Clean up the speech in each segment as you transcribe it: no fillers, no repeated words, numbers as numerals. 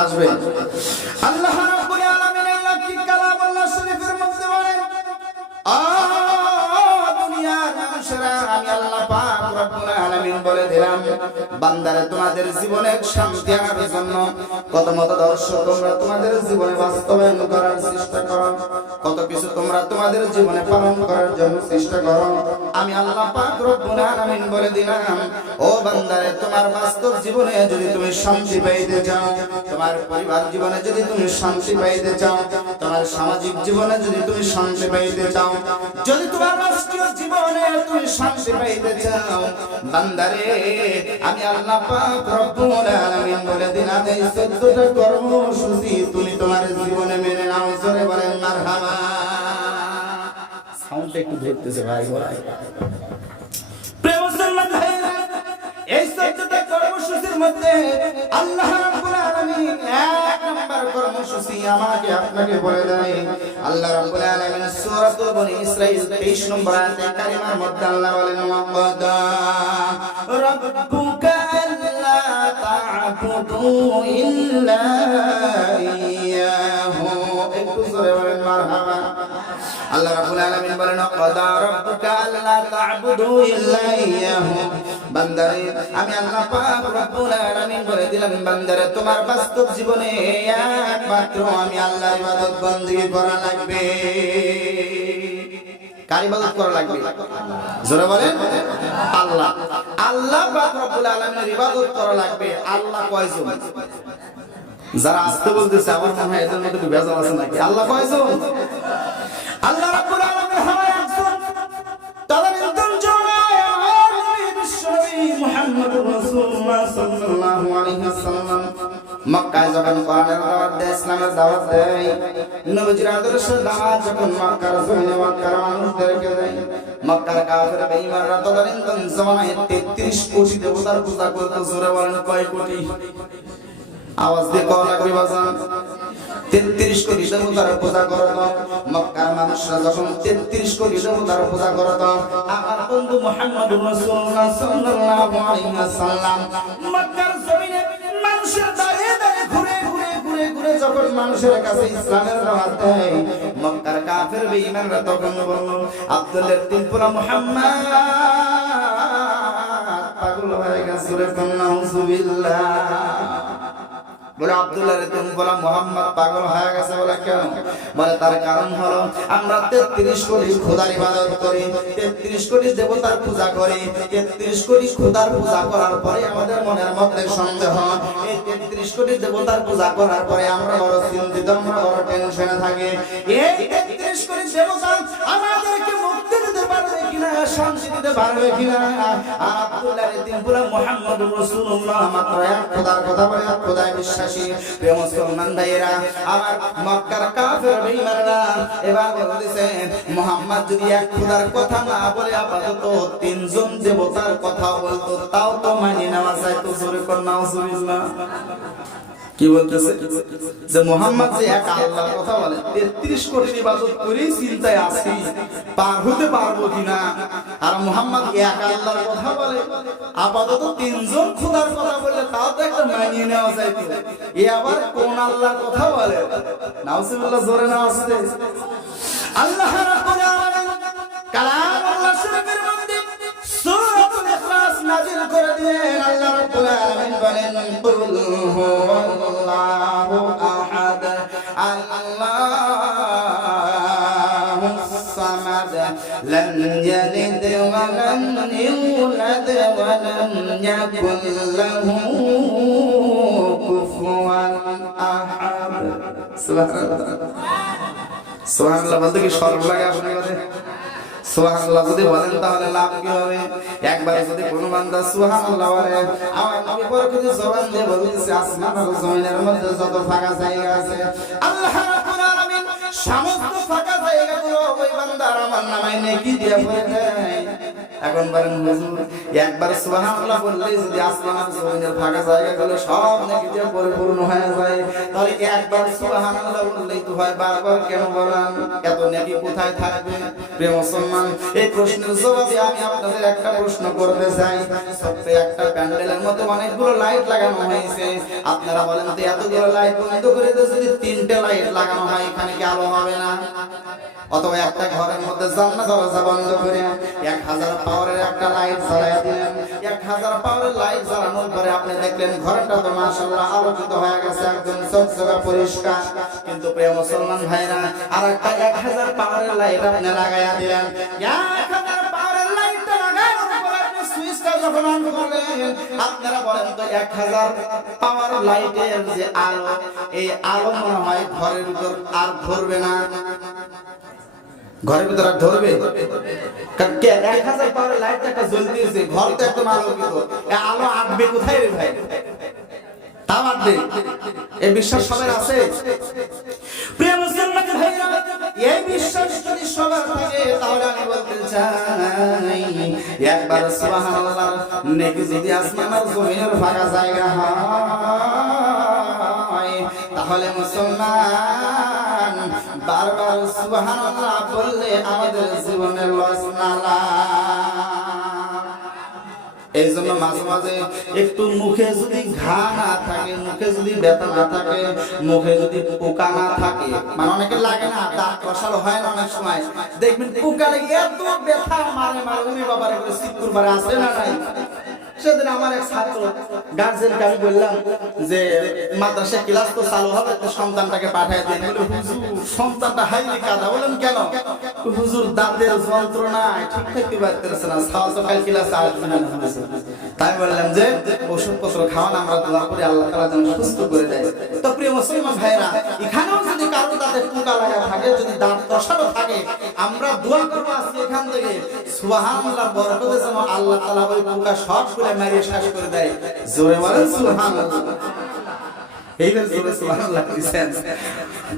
আসবে। আল্লাহ রাব্বুল আলামিন এই লাকি কালাম আল্লাহ শরীফের মধ্যে বলেন, দুনিয়ার মানুষেরা আমি আল্লাহ পাক রব্বুল আলামিন বলে দিলাম, বান্দারা তোমাদের জীবনে শান্তি আনার জন্য কত মতাদর্শ তোমরা তোমাদের জীবনে বাস্তবায়ন করার চেষ্টা করো, কত কিছু তোমরা তোমাদের জীবনে পালন করার জন্য চেষ্টা করো। আমি আল্লাহ পাক রব্বুল আলামিন বলে দিলাম, ও বান্দারে তোমার বাস্তব জীবনে যদি তুমি শান্তি পাইতে চাও, তোমার পরিবার জীবনে যদি তুমি শান্তি পাইতে চাও, তোমার সামাজিক জীবনে যদি তুমি শান্তি পাইতে চাও, যদি তোমার রাষ্ট্রীয় জীবনে তুমি শান্তি পাইতে চাও, বান্দারে আমি আল্লাহ পাক রব্বুল আলামিন বলে দিলাম এই 14টা কর্মসূচি তুমি তোমার জীবনে মেনে নাও। জোরে বলেন মারহাবা। সাউন্ড একটু ধরতেছে ভাই ভাই। প্রিয় মুসলমান ভাইরা, এই 14টা কর্মসূচির মধ্যে আল্লাহ রাব্বুল আলামিন এক নাম্বার কর্মসূচি আমাকে আপনাকে বলে দেয়। আল্লাহ রাব্বুল আলামিন সূরাতুল বনী ইসরাঈল 23 নম্বর আয়াতে কারিমার মধ্যে আল্লাহ বলেন, ওয়াকাদা রাব্বুকা আল্লা তা'বুদু ইল্লা ইয়াহু। একটু জোরে বলেন মারহাবা। আল্লাহ রাব্বুল আলামিন বলেন, ওয়াকাদা রাব্বুকা আল্লা তা'বুদু ইল্লা ইয়াহু। বান্দারে আমি আল্লাহ পাক রব্বুল আলামিন বলে দিলাম, বান্দারে তোমার বাস্তব জীবনে একমাত্র আমি আল্লাহর ইবাদত বندگی করা লাগবে। কার ইবাদত করা লাগবে? জোরে বলেন আল্লাহ। আল্লাহ পাক রব্বুল আলামিনের ইবাদত করা লাগবে। আল্লাহ কয়জন? যারা আসতে বলতেছে আমার মনে হয় এদের মধ্যে ভেজাল আছে নাকি? আল্লাহ কয়জন? আল্লাহ রাব্বুল আলামিন হয় একজন। তাদের দুজন মুহাম্মদুর রাসূলুল্লাহ সাল্লাল্লাহু আলাইহি ওয়াসাল্লাম মক্কায় যখন কোরআনের দাওয়াত দেয়, ইসলামের দাওয়াত দেয়, নবীজির আদর্শের দাওয়াত যখন মক্কার জমিনে মক্কার মানুষদেরকে দেয়, মক্কার কাফের বেঈমানরা তদানীন্তন জমানায় 33 কোটি দেবতার পূজা করত। জোরে বলেন কয় কোটি? আওয়াজ দিয়ে কওয়া লাগবে বাজান। 33 কোটি দেবতার পূজা করত মক্কার মানুষরা। যখন 33 কোটি দেবতার পূজা করত, আমার বন্ধু মুহাম্মদুর রাসূলুল্লাহ সাল্লাল্লাহু আলাইহি ওয়াসাল্লাম মক্কার জমিনে মানুষের দাঁড়িয়ে দাঁড়িয়ে ঘুরে যখন মানুষের কাছে ইসলামের দাওয়াত দেয়, মক্কার কাফের বেঈমানরা তখন বলল, আব্দুল্লাহ তিন পুরা মুহাম্মদ পাগল হয়ে গেছে রে, নাউযুবিল্লাহ। বলে আব্দুল্লাহ তুমি বলা মুহাম্মদ পাগল হয়ে গেছে বলে কেন? বলে তার কারণ হলো আমরা 33 কোটি খোদার ইবাদত করি, 33 কোটি দেবতার পূজা করি। 33 কোটি খোদার পূজা করার পরে আমাদের মনের মধ্যে সন্দেহ, এই 33 কোটি দেবতার পূজা করার পরে আমরা বড় চিন্তিত, আমরা বড় টেনশনে থাকি। এই 33 কোটি দেবতা আমাদেরকে মুক্তি দিতে পারবে কিনা, শান্তি দিতে পারবে কিনা? আর আব্দুল্লাহ তিন পুরা মুহাম্মদুর রাসূলুল্লাহ মাত্র এক খোদার কথা বলে, এক খোদায় বিশ্বাসী। প্রিয় মুসলমান ভাইরা, আমার মক্কার কাফের বেঈমানরা এবার বলতেছে, মুহাম্মদ যদি এক খোদার কথা না বলে আপাতত 3 জন দেবতার কথা বলতো, তাও তো মানি নেওয়া যায়। তো জোরে কর নাউযুবিল্লাহ। কি বলতেছে? যে মুহাম্মদ যে এক আল্লাহর কথা বলে, 33 কোটি ইবাদত করেই চিন্তায় আছি পার হতে পারবো কিনা। আর মুহাম্মদ এক আল্লাহর কথা বলে, আপাতত 3 জন খোদার কথা বললে তাও তো একটা মানিয়ে নেওয়া যায়। তো এ আবার কোন আল্লাহর কথা বলে? নাউযুবিল্লাহ। জোরে না আসতে আল্লাহ রাব্বুল আলামিন কালামুল্লাহ শরীফের মধ্যে সূরাতুল ইখলাস নাযিল করে দিলেন। আল্লাহ রাব্বুল আলামিন বলেন, কুল হুয়াল্লাহু আহাদ আল্লাহুস সামাদ লাম ইয়ালিদ ওয়া লাম ইউলাদ ওয়া লাম ইয়াকুল লাহু কুফুয়ান আহাদ। সুবহানাল্লাহ। সুবহানাল্লাহ বলতে কি শরম লাগে আপনাদের? সুবহানাল্লাহ যদি বলেন তাহলে লাভ কি হবে? একবার যদি কোনো বান্দা সুবহানাল্লাহ বলে, আমার নবী বরকত জবান দিয়ে বলতেছে, আসমান আর জমিনের মধ্যে যত ফাঁকা জায়গা আছে, আল্লাহ রাব্বুল আলামিন সমস্ত ফাঁকা জায়গাগুলো ওই বান্দার আমার নামায় নেকি দিয়ে ভরে দেয়। এখন বলেন হুজুর একবার সুবহানাল্লাহ বললেই যদি আসমান আর জমিনের ফাঁকা জায়গাগুলো সব নেকি দিয়ে পরিপূর্ণ হয়ে যায়, তাহলে একবার সুবহানাল্লাহ বললেই তো হয়, বারবার কেন বলেন? এত নেকি কোথায় থাকবে? প্রিয় মুসলমান, এই প্রশ্নের জবাবে আমি আপনাদের একটা প্রশ্ন করতে চাই। ছোট্ট একটা প্যান্ডেলের মতো অনেকগুলো লাইট লাগানো হয়েছে, আপনারা বলেন তো এতগুলো লাইট বন্ধ করে দিয়ে যদি 3টে লাইট লাগানো হয়, এখানে কি আলো হবে না? অথবা একটা ঘরের মধ্যে জানলা দরজা বন্ধ করে 1000 পাওয়ারের একটা লাইট জ্বালায় দিলেন, 1000 পাওয়ারের লাইট জ্বালানোর পরে আপনি দেখলেন ঘরটা তো মাশাআল্লাহ আলোকিত হয়ে গেছে, একদম চকচকে পরিষ্কার। কিন্তু প্রিয় মুসলমান ভাইরা, আর একটা 1000 পাওয়ারের লাইট আপনি লাগায়া দিলেন, 1000 পাওয়ারের লাইটটা লাগানোর পরে আপনি সুইচটা যখন অন করলেন, আপনারা বলেন তো 1000 পাওয়ার লাইটের যে আলো, এই আলো মনে হয় ঘরের ভিতর আর ধরবে না? ঘরের ভিতর আর ধরবে? কারণ 1000 পাওয়ারের লাইটটা একটা জ্বলতেছে, ঘর তো একদম আলোকিত, এই আলো আটবে কোথায় রে ভাই? তাও আটবে? এই বিশ্বাস সবার আছে? প্রিয় মুসলমান ভাইরা, এই বিশ্বাস যদি সবার থাকে, তাহলে আমি বলতে চাই একবার সুবহানাল্লাহ নেকি যদি আসমান আর জমিনের ফাঁকা জায়গা হয়, তাহলে মুসলমান বারবার সুবহানাল্লাহ বললে আমাদের জীবনের লস না লাভ। এই জন্য মাঝে মাঝে একটু মুখে যদি ঘা না থাকে, মুখে যদি ব্যথা না থাকে, মুখে যদি পোকা না থাকে, মানে অনেকে লাগে না, দাঁত কষালো হয় না, অনেক সময় দেখবেন পোকা লেগে এত ব্যথা মারে মারে, উনি বাবারে করে সিকুর বারে আসে না নাই। সেদিন আমার এক ছাত্র গার্জেনকে আমি বললাম যে মাদ্রাসায় ক্লাস তো চালু হবে, তো সন্তানটাকে পাঠিয়ে দিন। বলে হুজুর সন্তানটা হাইলি কাঁদা। বললাম কেন? হুজুর দাঁতের যন্ত্রণায় ঠিক থাকতে পারতেছে না, সকাল ক্লাসে আসবে না। তাই বললাম যে ওষুধপত্র খাওয়ান, আমরা দোয়া করি আল্লাহ তাআলা যেন সুস্থ করে দেয়। তো প্রিয় মুসলমান ভাইরা, এখানেও যদি কারো দাঁতে পোকা লাগা থাকে, যদি দাঁত কষানো থাকে, আমরা দোয়া করব আজকে এখান থেকে সুবহানাল্লাহ বরকতে যেন আল্লাহ তাআলা ওই পোকা সবগুলো মারিয়ে শেষ করে দেয়। জোরে বলেন সুবহানাল্লাহ। এইবার জোরে সুবহানাল্লাহ দিবেন।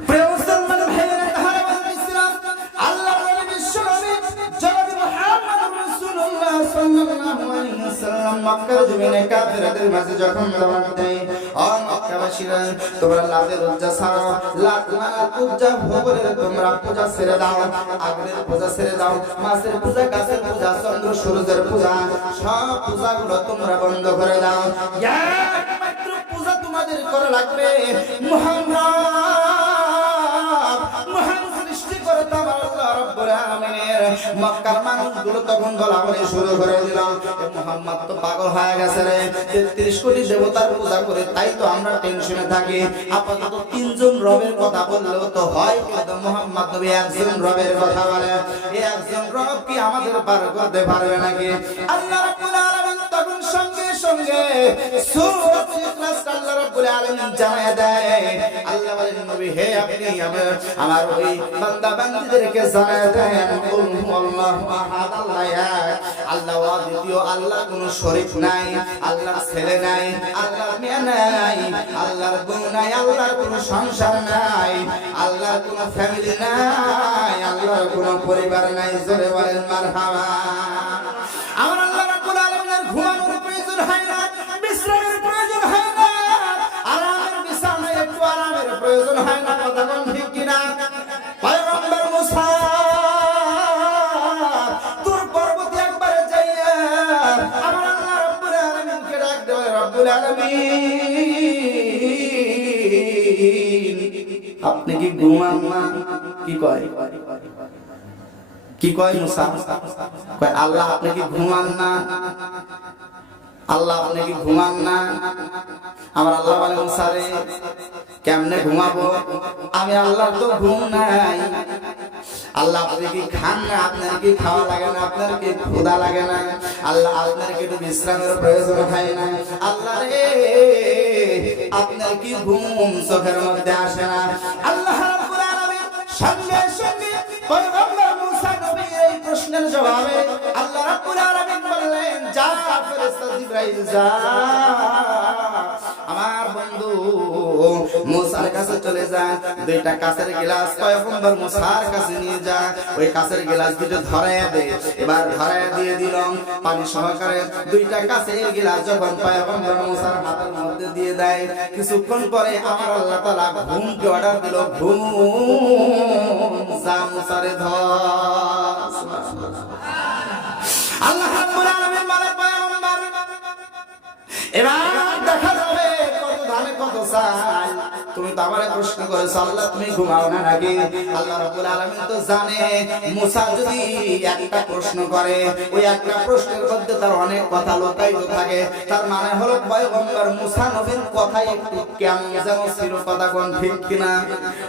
প্রিয় মুসলমান ভাইরা, তাহলে বলতেছিলাম আল্লাহর নবী বিশ্বনবী জনাব মুহাম্মদ রাসূলুল্লাহ সাল্লাল্লাহু আলাইহি ওয়াসাল্লাম মক্কার জমিনে কাফেরদের মাঝে যখন দাওয়াত দেয়, ও মক্কাবাসীরা, তোমরা লাতের পূজা ছাড়ো, লাত মানার পূজা ভোরের তোমরা পূজা ছেড়ে দাও, আগের পূজা ছেড়ে দাও, মাছের পূজা, গাছের পূজা, চন্দ্র সূর্যের পূজা, সব পূজাগুলো তোমরা বন্ধ করে দাও। একমাত্র পূজা তোমাদের করা লাগবে মহান সৃষ্টি করে তোমার আল্লাহ রাব্বুল আলামিনের। মক্কার মানুষগুলো তখন বলাবলি শুরু করে দিল, মুহাম্মদ তো পাগল হয়ে গেছে রে, 33 কোটি দেবতার পূজা করে, তাই তো আমরা টেনশনে থাকি। আপাতত 3 জন রবের কথা বললেও তো হয়, কিন্তু মুহাম্মদ নবী একজন রবের কথা বলে, এই একজন রব কি আমাদের পার করতে পারবে নাকি? আল্লাহ রাব্বুল আলামিন তখন সঙ্গে সঙ্গে সূরা ইখলাস আল্লাহ রাব্বুল আলামিন জানায় দেয়। আল্লাহ বলেন নবী হে আপনি আমার ওই বান্দা বান্দীদেরকে জানায় দেন, কুল হুয়াল্লাহু আহাদ, আল্লাহ এক, আল্লাহ অদ্বিতীয়, আল্লাহর কোনো শরীক নাই, আল্লাহর ছেলে নাই, আল্লাহর মেয়ে নাই, আল্লাহর বউ নাই, আল্লাহর কোনো সংসার নাই, আল্লাহর কোনো ফ্যামিলি নাই, আল্লাহর কোনো পরিবার নাই। জোরে বলেন মারহাবা। আমার আল্লাহ রাব্বুল আলামিনের ঘুমানোর প্রয়োজন হয় না, বিশ্রামের প্রয়োজন হয় না, আরামের বিছানায় একটু আরামের প্রয়োজন হয় না। কথা কোন ঠিক কিনা? পয়গম্বর মুসা তুর পর্বতে একবার যাইয়া আমার আল্লাহ রাব্বুল আলামিনকে ডাক দেয়, রাব্বুল আলামিন আপনি কি ঘুমান না? কি কয়? কি কয় মুসা? কয় আল্লাহ আপনি কি ঘুমান না? আল্লাহ আপনি কি ঘুমান না? আমার আল্লাহ বলে মুসা রে কেমনে ঘুমাবো? আমি আল্লাহর তো ঘুম নাই। আল্লাহ আপনি কি খান না? আপনার কি খাওয়া লাগে না? আপনার কি ক্ষুধা লাগে না? আল্লাহ আপনার কি একটু বিশ্রামের প্রয়োজন হয় না? আল্লাহ রে আপনার কি ঘুম চোখের মধ্যে আসে না? আল্লাহ রাব্বুল আলামিন সঙ্গে সঙ্গে পয়গম্বর মুসা নবীর এই প্রশ্নের জবাবে আল্লাহ রাব্বুল আলামিন বললেন, যা ফেরেশতা জিবরাইল যা, আমার বন্ধু মুসার কাছে চলে যায়, দুইটা কাঁচের গ্লাস পয়গম্বর মুসার কাছে নিয়ে যায়, ওই কাঁচের গ্লাস দুটো ধরাইয়া দেয়। এবার ধরাইয়া দিয়ে দিলাম পানি সহকারে দুইটা কাঁচের গ্লাস যখন পয়গম্বর মুসার হাতের মধ্যে দিয়ে দেয়, কিছুক্ষণ পরে আমার আল্লাহ তাআলা ঘুমকে অর্ডার দিল, ঘুম যা মুসারে ধর। আল্লাহ রাব্বুল আলামিন বলে পয়গম্বর এবার দেখা যাবে কত ধানে কত চাল। তুমি তো আমারে প্রশ্ন করেছো আল্লাহ তুমি ঘুমাও না নাকি? আল্লাহ রাব্বুল আলামিন তো জানে মুসা যদি একটা প্রশ্ন করে ওই একটা প্রশ্নের মধ্যে তার অনেক কথা লুকায়িত থাকে। তার মানে হলো পয়গম্বর মুসা নবীর কথাই একটু কেমন যেন ছিল, কথা কোন ঠিক কিনা?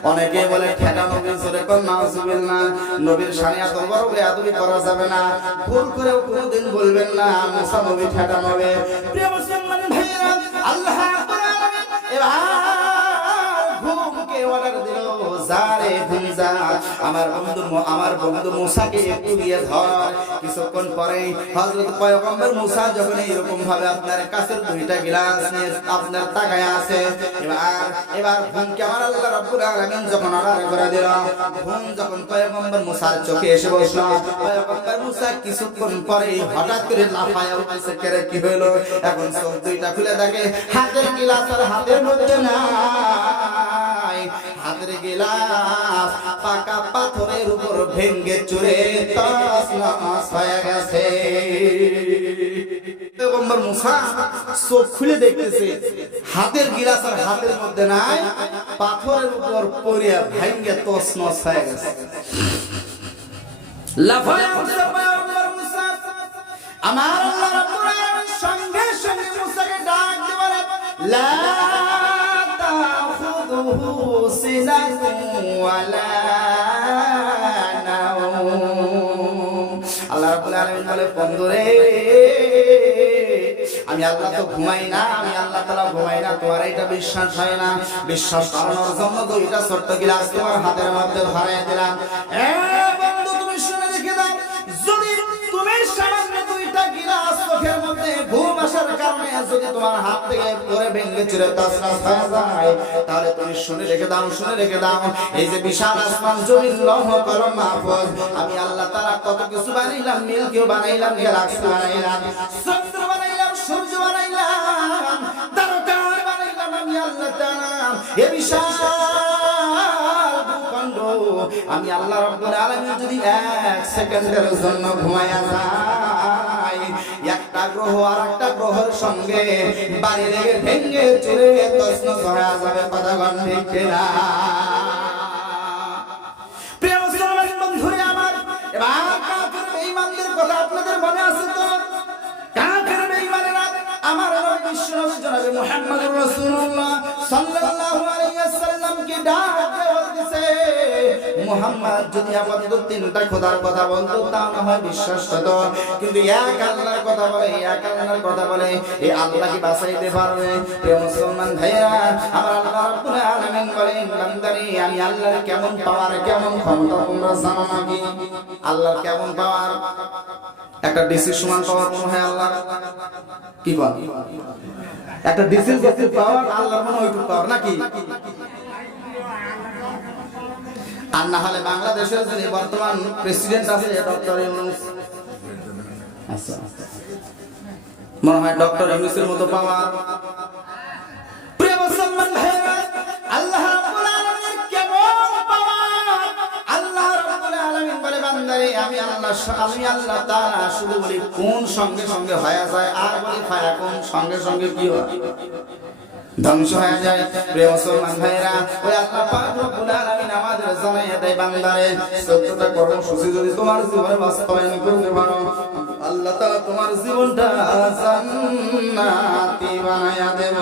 অনেকে বলে ঠেকা নবী, জোরে কোন নাউজুবিল্লাহ। নবীর শানে এত বড় বেয়াদবি করা যাবে না, ভুল করেও কোনোদিন বলবেন না মুসা নবী ঠেকা নবী। প্রিয় মুসলমান ভাইরা, আল্লাহ রাব্বুল আলামিন এবার ঘুমকে অর্ডার দিল, যারে ঘুম যা আমার বন্ধু মুসাকে একটু দিয়ে ধর। কিছুক্ষণ পরে হযরত পয়গম্বর মুসা যখন এরকম ভাবে আপনার কাছের দুইটা গ্লাস নিয়ে আপনার তাকায় আছে, এবার ঘুমকে আমার আল্লাহ রাব্বুল আলামিন যখন অর্ডার করে দিল, ঘুম যখন পয়গম্বর মুসার চোখে এসে বসল, পয়গম্বর মুসা কিছুক্ষণ পরে হঠাৎ করে লাফায় উঠেছে, কেরে কি হলো? এখন চোখ দুইটা খুলে দেখে হাতের গ্লাস আর হাতের মধ্যে নাই। হাতের গ্লাস পাকা পাথরের উপর ভেঙে চুরে তছনছ হয়ে গেছে। পয়গম্বর মুসা চোখ খুলে দেখতেছে হাতের গ্লাস আর হাতের মধ্যে নাই, পাথরের উপর পড়িয়া ভেঙে তছনছ হয়ে গেছে। লাফায়া উঠে পয়গম্বর মুসা, আমার আল্লাহ রাব্বুল আলামিন সঙ্গে সঙ্গে মুসাকে ডাক দিয়ে বলে, লা তাখুযুহু সিনাতুন ওয়ালা নাওম। আল্লাহ রাব্বুল আলামিন বলে, বন্ধুরে আমি আল্লাহ তো ঘুমাই না, আমি আল্লাহ তাআলা ঘুমাই না। তোমার এটা বিশ্বাস হয় না? বিশ্বাস করানোর জন্য দুইটা ছোট্ট গ্লাস তোমার হাতের মধ্যে ধরাই দিলাম। বন্ধু তুমি শুনে রেখে দাও, যদি তুমি সামান্য দুইটা গ্লাস চোখের মধ্যে ঘুম আসার কারণে যদি তোমার হাত থেকে পড়ে ভেঙে চুরে তছনছ হয়ে যায়, তাহলে তুমি শুনে রেখে দাও, শুনে রেখে দাও, এই যে বিশাল আসমান জমিন লৌহ কলম মাহফুজ, আমি আল্লাহ তাআলা কত কিছু বানাইলাম, মিল্কিও বানাইলাম, গ্যালাক্সি বানাইলাম, চন্দ্র বানাইলাম, সূর্য বানাইলাম, তারকা বানাইলাম, আমি আল্লাহ তাআলা এই বিশাল ভূখণ্ড আমি আল্লাহ রাব্বুল আলামিন যদি এক সেকেন্ডের জন্য ঘুমায়া যায়, একটা গ্রহ আর একটা গ্রহের সঙ্গে বাড়ি লেগে ভেঙে চুরে তছনছ হয়ে যাবে। কথা কোন ঠিক কিনা? প্রিয় মুসলমান বন্ধুরা আমার, এবার কাফের বেঈমানদের কথা আপনাদের মনে আছে তো? কাফের বেঈমানেরা আমার নবী বিশ্বনবী জনাবে মুহাম্মদুর রাসূলুল্লাহ সাল্লাল্লাহু আলাইহি ওয়াসাল্লামকে ডাক দিয়েছে, মুহাম্মদ যদি আপাতত তিনটা খোদার কথা বলতো তা না হয় বিশ্বাস হতো, কিন্তু এক আল্লাহর কথা বলে, এক আল্লাহর কথা বলে, এই আল্লাহ কি বাঁচাইতে পারবে? প্রিয় মুসলমান ভাইরা, আমার আল্লাহ রাব্বুল আলামিন বলেন, বান্দারে আমি আল্লাহর কেমন পাওয়ার, কেমন ক্ষমতা তোমরা জানো নাকি? আল্লাহর কেমন পাওয়ার? একটা ডিসি সমান পাওয়ার মনে হয় আল্লাহ কি বল? একটা ডিসির কাছে পাওয়ার আল্লাহর মনে হয় পাওয়ার নাকি? আর না হলে বাংলাদেশের যিনি বর্তমান প্রেসিডেন্ট আছে ডক্টর ইউনূস, আচ্ছা মনে হয় ডক্টর ইউনূসের মতো পাওয়ার। প্রিয় মুসলমান ভাইরা, আল্লাহ রাব্বুল আলামিনের কেমন পাওয়ার? আল্লাহ রাব্বুল আলামিন বলে, বান্দারে আমি আল্লাহ তাআলা শুধু বলি কোন সঙ্গে সঙ্গে হয়ে যায়, আর বলি ফায়াকুন সঙ্গে সঙ্গে কি হয়? ধ্বংস হয়ে যায়। প্রিয় মুসলমান ভাইরা, ওই আল্লাহ পাক রব্বুল আলামিন আমাদের জানাইয়া দেয়, বান্দারে ১৪টা কর্মসূচি যদি তোমার জীবনে বাস্তবায়ন করতে পারো, আল্লাহ তাআলা তোমার জীবনটা জান্নাতি বানায়া দেব।